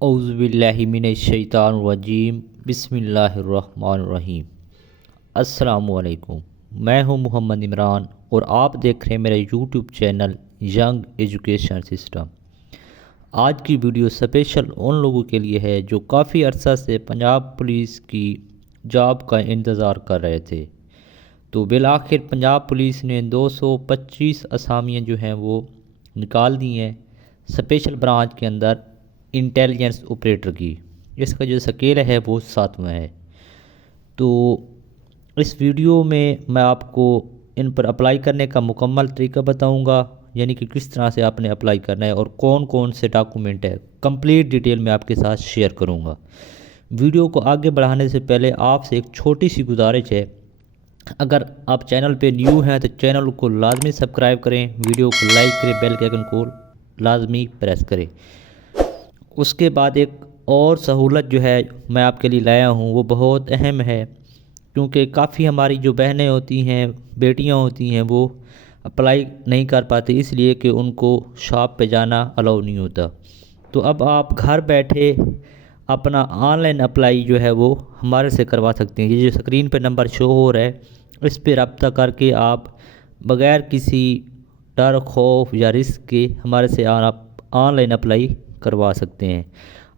औज़ुबिल्लाहिमिनश्शैतानिर्रजीम बिस्मिल्लाहिर्रहमानिर्रहीम। अस्सलामुअलैकुम। मैं हूं मोहम्मद इमरान और आप देख रहे हैं मेरा YouTube channel young education system. आज की वीडियो स्पेशल उन लोगों के लिए है जो काफ़ी अरसा से पंजाब पुलिस की जॉब का इंतज़ार कर रहे थे। तो बिलाखिर पंजाब पुलिस ने 225 असामियाँ जो हैं वो निकाल दी हैं स्पेशल ब्रांच के अंदर इंटेलिजेंस ऑपरेटर की। इसका जो स्केल है वो 7वां है। तो इस वीडियो में मैं आपको इन पर अप्लाई करने का मुकम्मल तरीका बताऊंगा, यानी कि किस तरह से आपने अप्लाई करना है और कौन कौन से डॉक्यूमेंट है, कंप्लीट डिटेल में आपके साथ शेयर करूंगा। वीडियो को आगे बढ़ाने से पहले आपसे एक छोटी सी गुजारिश है, अगर आप चैनल पे न्यू हैं तो चैनल को लाजमी सब्सक्राइब करें, वीडियो को लाइक करें, बेल के आइकन को लाजमी प्रेस करें। उसके बाद एक और सहूलत जो है मैं आपके लिए लाया हूँ वो बहुत अहम है, क्योंकि काफ़ी हमारी जो बहनें होती हैं, बेटियाँ होती हैं, वो अप्लाई नहीं कर पाती इसलिए कि उनको शॉप पे जाना अलाउ नहीं होता। तो अब आप घर बैठे अपना ऑनलाइन अप्लाई जो है वो हमारे से करवा सकते हैं। ये जो स्क्रीन पे नंबर शो हो रहा है इस पर रब्ता करके आप बग़ैर किसी डर, खौफ या रिस्क के हमारे से आप ऑनलाइन अप्लाई करवा सकते हैं।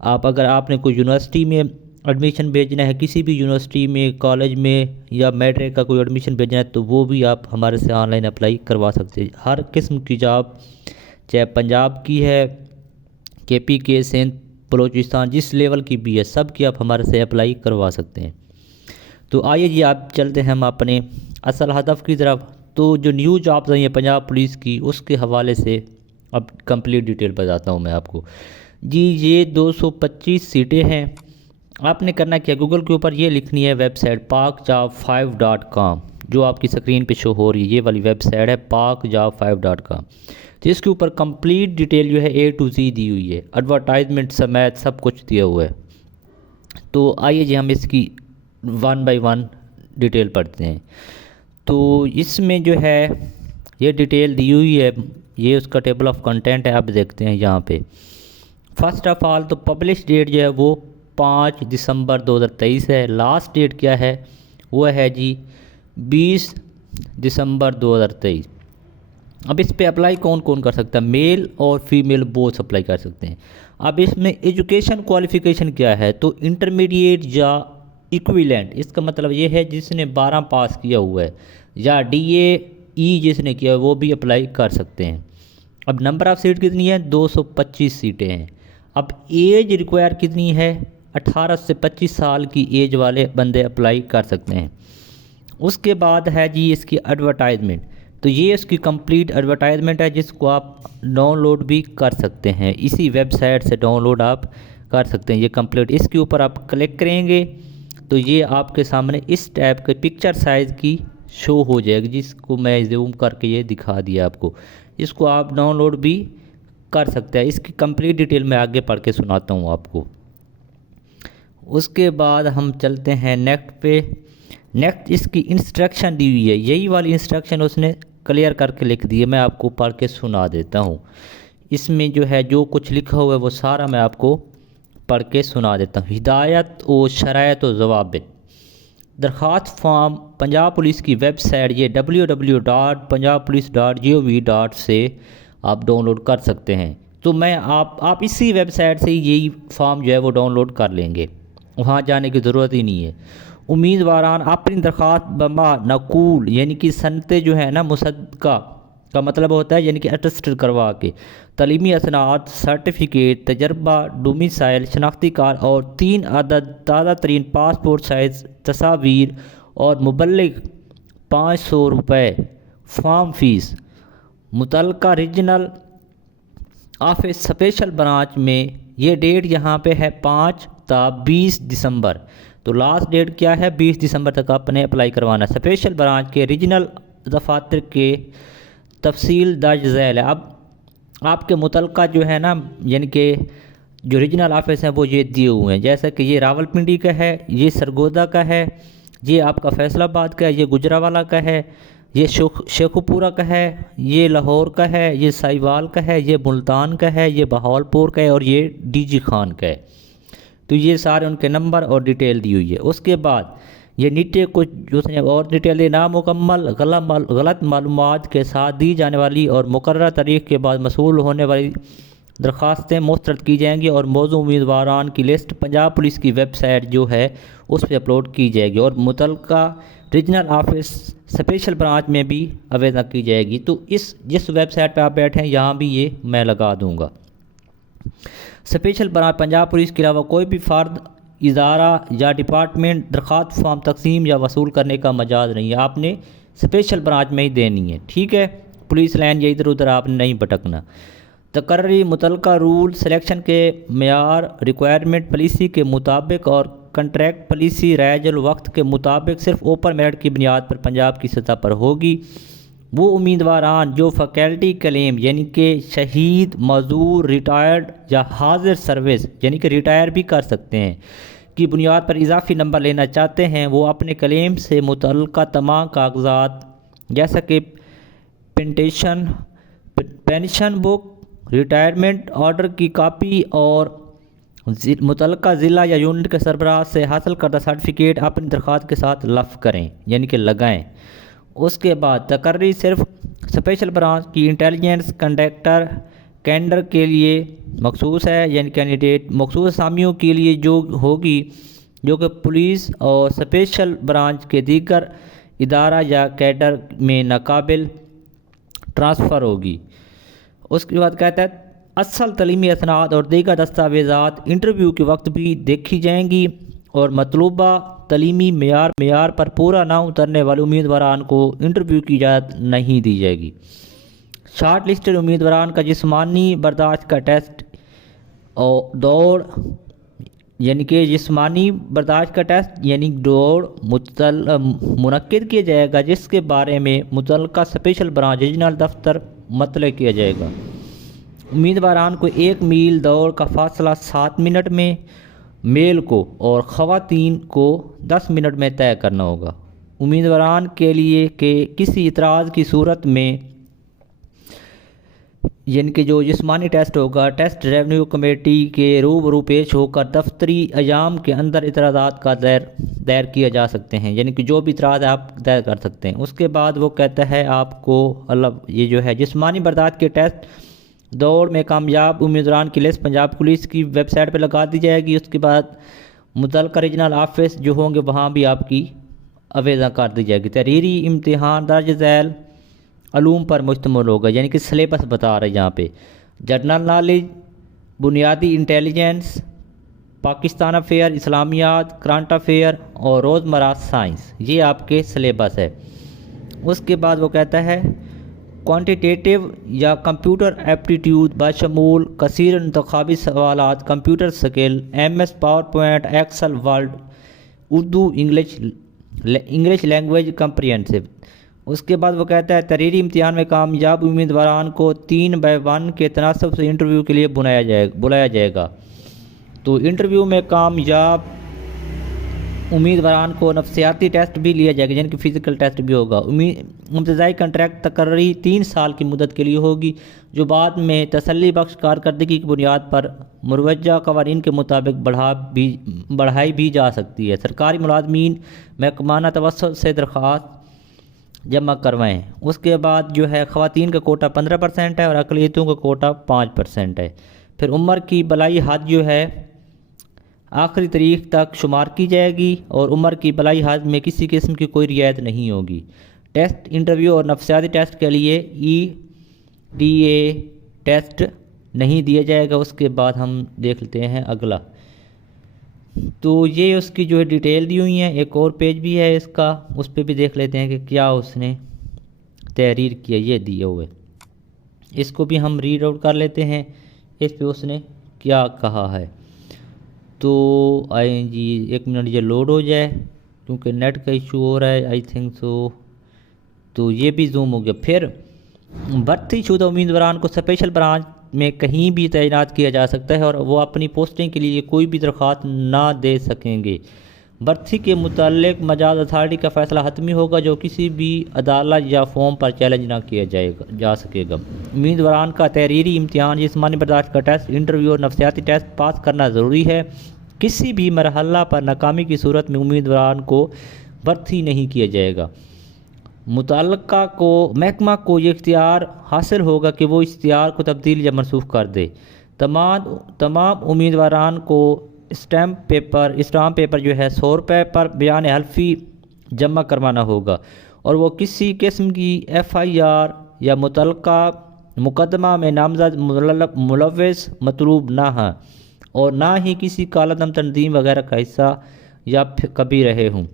आप अगर आपने कोई यूनिवर्सिटी में एडमिशन भेजना है, किसी भी यूनिवर्सिटी में, कॉलेज में या मैट्रिक का कोई एडमिशन भेजना है, तो वो भी आप हमारे से ऑनलाइन अप्लाई करवा सकते हैं। हर किस्म की जॉब, चाहे पंजाब की है, केपी के, सिंध, बलूचिस्तान, जिस लेवल की भी है, सब की आप हमारे से अप्लाई करवा सकते हैं। तो आइए जी, आप चलते हैं हम अपने असल हदफ की तरफ। तो जो न्यू जॉब्स आई हैं पंजाब पुलिस की, उसके हवाले से अब कंप्लीट डिटेल बताता हूँ मैं आपको जी। ये 225 सीटें हैं। आपने करना क्या, गूगल के ऊपर ये लिखनी है वेबसाइट pakjob5.com, जो आपकी स्क्रीन पे शो हो रही है, ये वाली वेबसाइट है pakjob5.com। तो इसके ऊपर कंप्लीट डिटेल जो है A to Z दी हुई है, एडवर्टाइजमेंट समेत सब कुछ दिया हुआ है। तो आइए जी, हम इसकी 1 बाय 1 डिटेल पढ़ते हैं। तो इसमें जो है ये डिटेल दी हुई है, ये उसका टेबल ऑफ कंटेंट है, आप देखते हैं यहाँ पे। फर्स्ट ऑफ ऑल तो पब्लिश डेट जो है वो 5 दिसंबर 2023 है। लास्ट डेट क्या है, वो है जी 20 दिसंबर 2023। अब इस पे अप्लाई कौन कौन कर सकता है, मेल और फीमेल बोथ अप्लाई कर सकते हैं। अब इसमें एजुकेशन क्वालिफ़िकेशन क्या है, तो इंटरमीडिएट या इक्विवेलेंट, इसका मतलब ये है जिसने 12 पास किया हुआ है, या DAE जिसने किया है वो भी अप्लाई कर सकते हैं। अब नंबर ऑफ़ सीट कितनी है, 225 सीटें हैं। अब एज रिक्वायर कितनी है, 18 से 25 साल की एज वाले बंदे अप्लाई कर सकते हैं। उसके बाद है जी इसकी एडवर्टाइजमेंट। तो ये इसकी कंप्लीट एडवर्टाइजमेंट है, जिसको आप डाउनलोड भी कर सकते हैं, इसी वेबसाइट से डाउनलोड आप कर सकते हैं। ये कंप्लीट, इसके ऊपर आप क्लिक करेंगे तो ये आपके सामने इस टाइप के पिक्चर साइज़ की शो हो जाएगी, जिसको मैं जूम करके ये दिखा दिया आपको। इसको आप डाउनलोड भी कर सकते हैं। इसकी कंप्लीट डिटेल मैं आगे पढ़ के सुनाता हूँ आपको। उसके बाद हम चलते हैं नेक्स्ट पे। नेक्स्ट इसकी इंस्ट्रक्शन दी हुई है, यही वाली इंस्ट्रक्शन उसने क्लियर करके लिख दी है, मैं आपको पढ़ के सुना देता हूँ। इसमें जो है जो कुछ लिखा हुआ है वो सारा मैं आपको पढ़ के सुना देता हूँ। हिदायत और शरायत व ज़वाबित। दरख्वास्त फॉर्म पंजाब पुलिस की वेबसाइट ये www.punjabpolice.gov से आप डाउनलोड कर सकते हैं। तो मैं आप इसी वेबसाइट से यही फॉर्म जो है वो डाउनलोड कर लेंगे, वहाँ जाने की ज़रूरत ही नहीं है। उम्मीदवारान अपनी दरख्वास्त बमा नकूल, यानी कि सनते जो है ना, मुसद्दका का मतलब होता है यानी कि अटेस्टेड करवा के, तलीमी असनाद, सर्टिफिकेट, तजर्बा, डोमिसाइल, शनाख्ती कार्ड और 3 अदद ताज़ा तरीन पासपोर्ट साइज़ तस्वीर और मुबल्लिग 500 रुपये फॉर्म फ़ीस। मुतलका रीजनल ऑफिस स्पेशल ब्रांच में ये डेट यहाँ पे है 5 ता 20 दिसंबर। तो लास्ट डेट क्या है, 20 दिसंबर तक आपने अप्लाई करवाना। स्पेशल ब्रांच के रीजनल दफातर के तफसील दर्ज झैल है। अब आपके मुतलका जो है ना, यानी कि जो रीजनल ऑफिस हैं वो ये दिए हुए हैं, जैसे कि ये रावलपिंडी का है, ये सरगोदा का है, ये आपका फैसलाबाद का है, ये गुजरावाला का है, ये शेखुपुरा का है, ये लाहौर का है, ये साहिवाल का है, ये मुल्तान का है, ये बहावलपुर का है और ये डीजी खान का है। तो ये सारे उनके नंबर और डिटेल दी हुई है। उसके बाद ये नीचे कुछ जो और डिटेल है, नामुकम्मल गलत मालूमात के साथ दी जाने वाली और मुकर्रर तारीख के बाद मसूल होने वाली दरख्वास्तें मुस्तरद की जाएंगी और मौजूद उम्मीदवारान की लिस्ट पंजाब पुलिस की वेबसाइट जो है उस पर अपलोड की जाएगी और मुतल्लिका रीजनल ऑफिस स्पेशल ब्रांच में भी आवेदन की जाएगी। तो इस जिस वेबसाइट पर आप बैठे हैं यहाँ भी ये मैं लगा दूँगा। स्पेशल ब्रांच पंजाब पुलिस के अलावा कोई भी फ़र्द, इदारा या डिपार्टमेंट दरख्वास्त फॉर्म तकसीम या वसूल करने का मजाज नहीं है, आपने स्पेशल ब्रांच में ही देनी है। ठीक है, पुलिस लाइन या इधर उधर आपने नहीं भटकना। तकर्री मुतल्लिका रूल सिलेक्शन के मेयार रिक्वायरमेंट पॉलिसी के मुताबिक और कंट्रैक्ट पॉलिसी रायजुल वक्त के मुताबिक सिर्फ ओपन मेरिट की बुनियाद पर पंजाब की सतह पर होगी। वो उम्मीदवारान जो फैकल्टी क्लेम यानी कि शहीद, मजदूर, रिटायर्ड या हाजिर सर्विस यानी कि रिटायर भी कर सकते हैं की बुनियाद पर इजाफी नंबर लेना चाहते हैं, वो अपने क्लेम से मुतल्लिका तमाम कागजात जैसा कि पेंशन बुक, रिटायरमेंट ऑर्डर की कापी और मुतल्लिका ज़िला या यूनिट के सरबराह से हासिल करदा सर्टिफिकेट अपनी दरख्वास्त के साथ लफ करें यानी कि लगाएं। उसके बाद तकर्री सिर्फ स्पेशल ब्रांच की इंटेलिजेंस कंडक्टर कैंडर के लिए मखसूस है, यानी कैंडिडेट मखसूस असामियों के लिए जो होगी जो कि पुलिस और स्पेशल ब्रांच के दीगर इदारा या कैडर में नाकाबिल ट्रांसफ़र होगी। उसके बाद कहता है असल तलीमी असनाद और दीगर दस्तावेज़ात इंटरव्यू के वक्त भी देखी जाएंगी और मतलूबा तलीमी मेयार पर पूरा ना उतरने वाले उम्मीदवारान को इंटरव्यू की इजाज़त नहीं दी जाएगी। शार्ट लिस्टेड उम्मीदवारान का जिस्मानी बर्दाश्त का टेस्ट और दौड़ यानी कि जिस्मानी बर्दाश्त का टेस्ट यानी दौड़ मुनक्किद किया जाएगा, जिसके बारे में मुतल्लिका स्पेशल ब्रांच रीजनल दफ्तर मतले किया जाएगा। उम्मीदवारान को 1 मील दौड़ का फासला 7 मिनट में मेल को और ख़वातीन को 10 मिनट में तय करना होगा। उम्मीदवारान के लिए कि किसी इतराज़ की सूरत में यानी कि जो जिस्मानी टेस्ट होगा, टेस्ट रेवेन्यू कमेटी के रूबरू पेश होकर दफ्तरी अयाम के अंदर इतराज़ात का दायर किया जा सकते हैं, यानी कि जो भी इतराज़ आप दायर कर सकते हैं। उसके बाद वो कहता है आपको ये जो है जिस्मानी बर्दाश्त के टेस्ट दौड़ में कामयाब उम्मीदवारान की लिस्ट पंजाब पुलिस की वेबसाइट पर लगा दी जाएगी। उसके बाद मुतल्लिका रीजनल ऑफिस जो होंगे वहाँ भी आपकी आवेदन कर दी जाएगी। तहरीरी इम्तिहान दर्ज झैल अलूम पर मुश्तमिल होगा, यानी कि सिलेबस बता रहे हैं यहाँ पे जनरल नॉलेज, बुनियादी इंटेलिजेंस, पाकिस्तान अफेयर, इस्लामियात, करंट अफेयर और रोज़मर्रा साइंस, ये आपके सिलेबस है। उसके बाद वो कहता है क्वांटिटेटिव या कंप्यूटर एप्टीट्यूड बशमूल कसीर इंतखाबी सवालात, computer skill, MS PowerPoint, Excel, Word, Urdu, English language comprehensive. उसके बाद वो कहता है तहरीरी इम्तिहान में कामयाब उम्मीदवारान को 3/1 के तनासब से इंटरव्यू के लिए बुलाया जाएगा। तो इंटरव्यू में कामयाब उम्मीदवारान को नफ्सियाती टेस्ट भी लिया जाएगा, यानी कि फ़िज़िकल टेस्ट भी होगा। इम्तियाज़ी कंट्रैक्ट तकर्री 3 साल की मुद्दत के लिए होगी, जो बाद में तसल्ली बख्श कारकर्दगी की बुनियाद पर मुरवजा कवानीन के मुताबिक बढ़ाई भी जा सकती है। सरकारी मुलाजमीन महकमाना तवस्सुत से दरख्वास्त जमा करवाएं। उसके बाद जो है ख़वातीन का कोटा 15% है और अक़लियतों का कोटा 5% है। फिर उम्र की बलाई हद जो है आखिरी तारीख तक शुमार की जाएगी और उम्र की बलाई हद में किसी किस्म की कोई रियायत नहीं होगी। टेस्ट, इंटरव्यू और नफ्सियाती टेस्ट के लिए EDA टेस्ट नहीं दिया जाएगा। उसके बाद हम देख लेते हैं अगला। तो ये उसकी जो है डिटेल दी हुई है, एक और पेज भी है इसका, उस पर भी देख लेते हैं कि क्या उसने तहरीर किया, ये दिए हुए। इसको भी हम रीड आउट कर लेते हैं, इस पे उसने क्या कहा है। तो आए जी 1 मिनट ये लोड हो जाए क्योंकि नेट का इशू हो रहा है आई थिंक सो। तो ये भी जूम हो गया। फिर भर्ती शुदा उम्मीदवारान को स्पेशल ब्रांच में कहीं भी तैनात किया जा सकता है और वो अपनी पोस्टिंग के लिए कोई भी दरख्वास्त ना दे सकेंगे। भर्ती के मुतालिक मजाज अथॉरिटी का फैसला हतमी होगा, जो किसी भी अदालत या फॉर्म पर चैलेंज ना किया जा सकेगा। उम्मीदवारान का तहरीरी इम्तिहान, जिस्मानी बर्दाश्त का टेस्ट, इंटरव्यू और नफ्सियाती टेस्ट पास करना ज़रूरी है। किसी भी मरहला पर नाकामी की सूरत में उम्मीदवारान को भर्ती नहीं किया जाएगा। मुतल्लका को महकमा को ये इख्तियार हासिल होगा कि वो इख्तियार को तब्दील या मनसूख कर दे। तमाम उम्मीदवारान को स्टाम्प पेपर जो है 100 रुपये पर बयान हल्फी जमा करवाना होगा, और वो किसी किस्म की FIR या मुतल्लका मुकदमा में नामजद मुलव्वस मतलूब ना है, और ना ही किसी कालादम तंजीम वगैरह का हिस्सा या कभी रहे हों।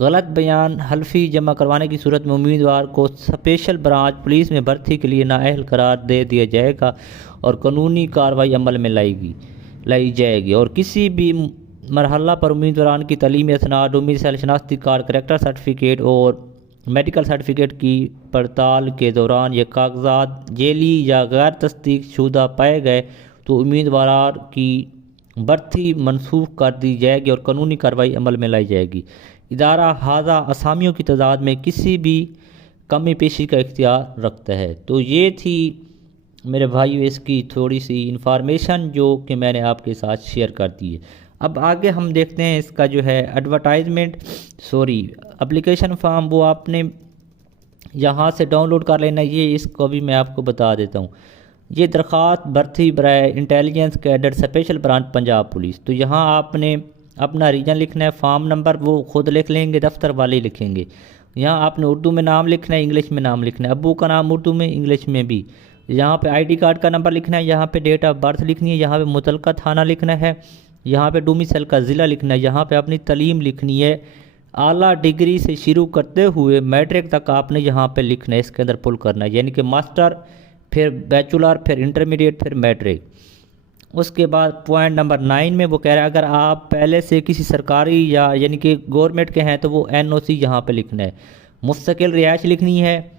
गलत बयान हल्फी जमा करवाने की सूरत में उम्मीदवार को स्पेशल ब्रांच पुलिस में भर्ती के लिए नाअहल करार दे दिया जाएगा और कानूनी कार्रवाई अमल में लाई जाएगी। और किसी भी मरहला पर उम्मीदवारान की तलीमी असनाद, डोमिसाइल शनाख्ती कार्ड, करैक्टर सर्टिफिकेट और मेडिकल सर्टिफिकेट की पड़ताल के दौरान ये कागजात जेली या गैर तस्दीक शुदा पाए गए तो उम्मीदवार की भर्ती मनसूख कर दी जाएगी और कानूनी कार्रवाई अमल में लाई जाएगी। इदारा हाजा असामियों की तादाद में किसी भी कमी पेशी का इख्तियार रखता है। तो ये थी मेरे भाइयों इसकी थोड़ी सी इन्फॉर्मेशन जो कि मैंने आपके साथ शेयर कर दी है। अब आगे हम देखते हैं इसका जो है एप्लीकेशन फॉर्म, वो आपने यहाँ से डाउनलोड कर लेना। ये इसको भी मैं आपको बता देता हूँ। ये दरख्वास्त भर्ती बराए intelligence cadre special branch Punjab police. तो यहाँ आपने अपना रीजन लिखना है, फॉर्म नंबर वो खुद लिख लेंगे, दफ्तर वाले लिखेंगे। यहाँ आपने उर्दू में नाम लिखना है, इंग्लिश में नाम लिखना है, अब्बू का नाम उर्दू में, इंग्लिश में भी। यहाँ पे ID कार्ड का नंबर लिखना है, यहाँ पे डेट ऑफ बर्थ लिखनी है, यहाँ पे मुतल्लका थाना लिखना है, यहाँ पे डोमिसाइल का ज़िला लिखना है, यहाँ पे अपनी तलीम लिखनी है। आला डिग्री से शुरू करते हुए मैट्रिक तक आपने यहाँ पे लिखना है, इसके अंदर पुल करना है, यानी कि मास्टर, फिर बैचलर, फिर इंटरमीडिएट, फिर मैट्रिक। उसके बाद पॉइंट नंबर 9 में वो कह रहा है अगर आप पहले से किसी सरकारी या यानी कि गवर्नमेंट के हैं तो वो NOC यहाँ पे लिखना है। मुस्तकिल रिहाइश लिखनी है,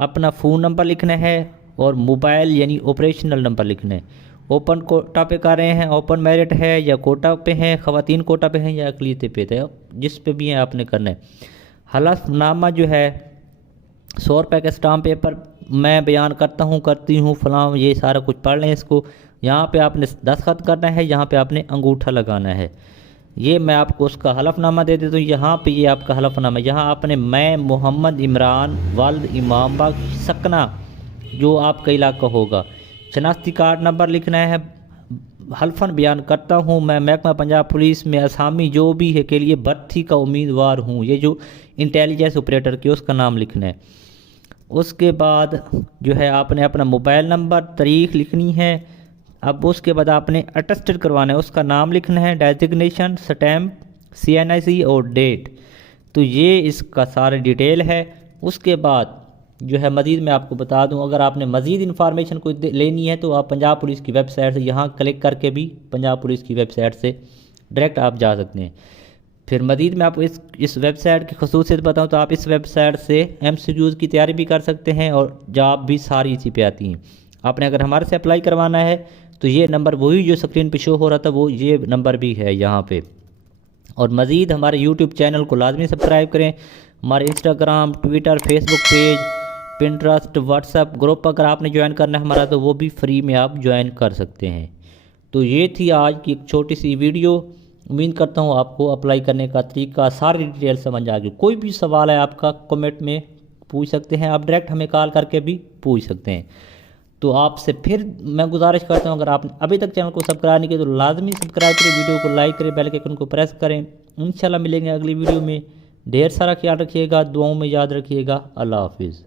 अपना फ़ोन नंबर लिखना है और मोबाइल यानी ऑपरेशनल नंबर लिखना है। ओपन कोटा पे कर रहे हैं, ओपन मेरिट है या कोटा पे हैं, ख़वातीन कोटा पे हैं या अक़लियत पे है, जिस पे भी है आपने करना है। हलफनामा जो है 100 रुपये का स्टाम्प पेपर मैं बयान करती हूँ फलां, ये सारा कुछ पढ़ लें इसको। यहाँ पे आपने दस्तखत करना है, यहाँ पे आपने अंगूठा लगाना है। ये मैं आपको उसका हलफनामा दे देता हूँ। यहाँ पे ये आपका हलफनामा, यहाँ आपने मैं मोहम्मद इमरान वल्द इमामबाग सकना जो आपका इलाका होगा, शनाख्ती कार्ड नंबर लिखना है। हल्फन बयान करता हूँ मैं महकमा पंजाब पुलिस में असामी जो भी है के लिए भर्ती का उम्मीदवार हूँ, ये जो इंटेलिजेंस ऑपरेटर की उसका नाम लिखना है। उसके बाद जो है आपने अपना मोबाइल नंबर, तारीख लिखनी है। अब उसके बाद आपने अटेस्टेड करवाना है, उसका नाम लिखना है, डेजिग्नेशन, स्टैम्प, CNIC और डेट। तो ये इसका सारा डिटेल है। उसके बाद जो है मज़ीद मैं आपको बता दूं, अगर आपने मज़ीद इन्फॉर्मेशन कोई लेनी है तो आप पंजाब पुलिस की वेबसाइट से यहाँ क्लिक करके भी पंजाब पुलिस की वेबसाइट से डायरेक्ट आप जा सकते हैं। फिर मज़ीद मैं आपको इस वेबसाइट की खसूसियत बताऊं तो आप इस वेबसाइट से MCQs की तैयारी भी कर सकते हैं और जॉब भी सारी इसी पे आती हैं। आपने अगर हमारे से अप्लाई करवाना है तो ये नंबर वही जो स्क्रीन पे शो हो रहा था वो ये नंबर भी है यहाँ पे। और मज़ीद हमारे यूट्यूब चैनल को लाजमी सब्सक्राइब करें। हमारे Instagram, Twitter, Facebook page, Pinterest, WhatsApp group अगर आपने ज्वाइन करना है हमारा तो वो भी फ्री में आप ज्वाइन कर सकते हैं। तो ये थी आज की एक छोटी सी वीडियो। उम्मीद करता हूँ आपको अप्लाई करने का तरीका सारी डिटेल समझ आ गई। कोई भी सवाल है आपका कमेंट में पूछ सकते हैं, आप डायरेक्ट हमें कॉल करके भी पूछ सकते हैं। तो आपसे फिर मैं गुजारिश करता हूँ अगर आपने अभी तक चैनल को सब्सक्राइब नहीं किया तो लाजमी सब्सक्राइब करें, वीडियो को लाइक करें, बेल के आइकन को प्रेस करें। इंशाल्लाह मिलेंगे अगली वीडियो में। ढेर सारा ख्याल रखिएगा, दुआओं में याद रखिएगा। अल्लाह हाफिज़।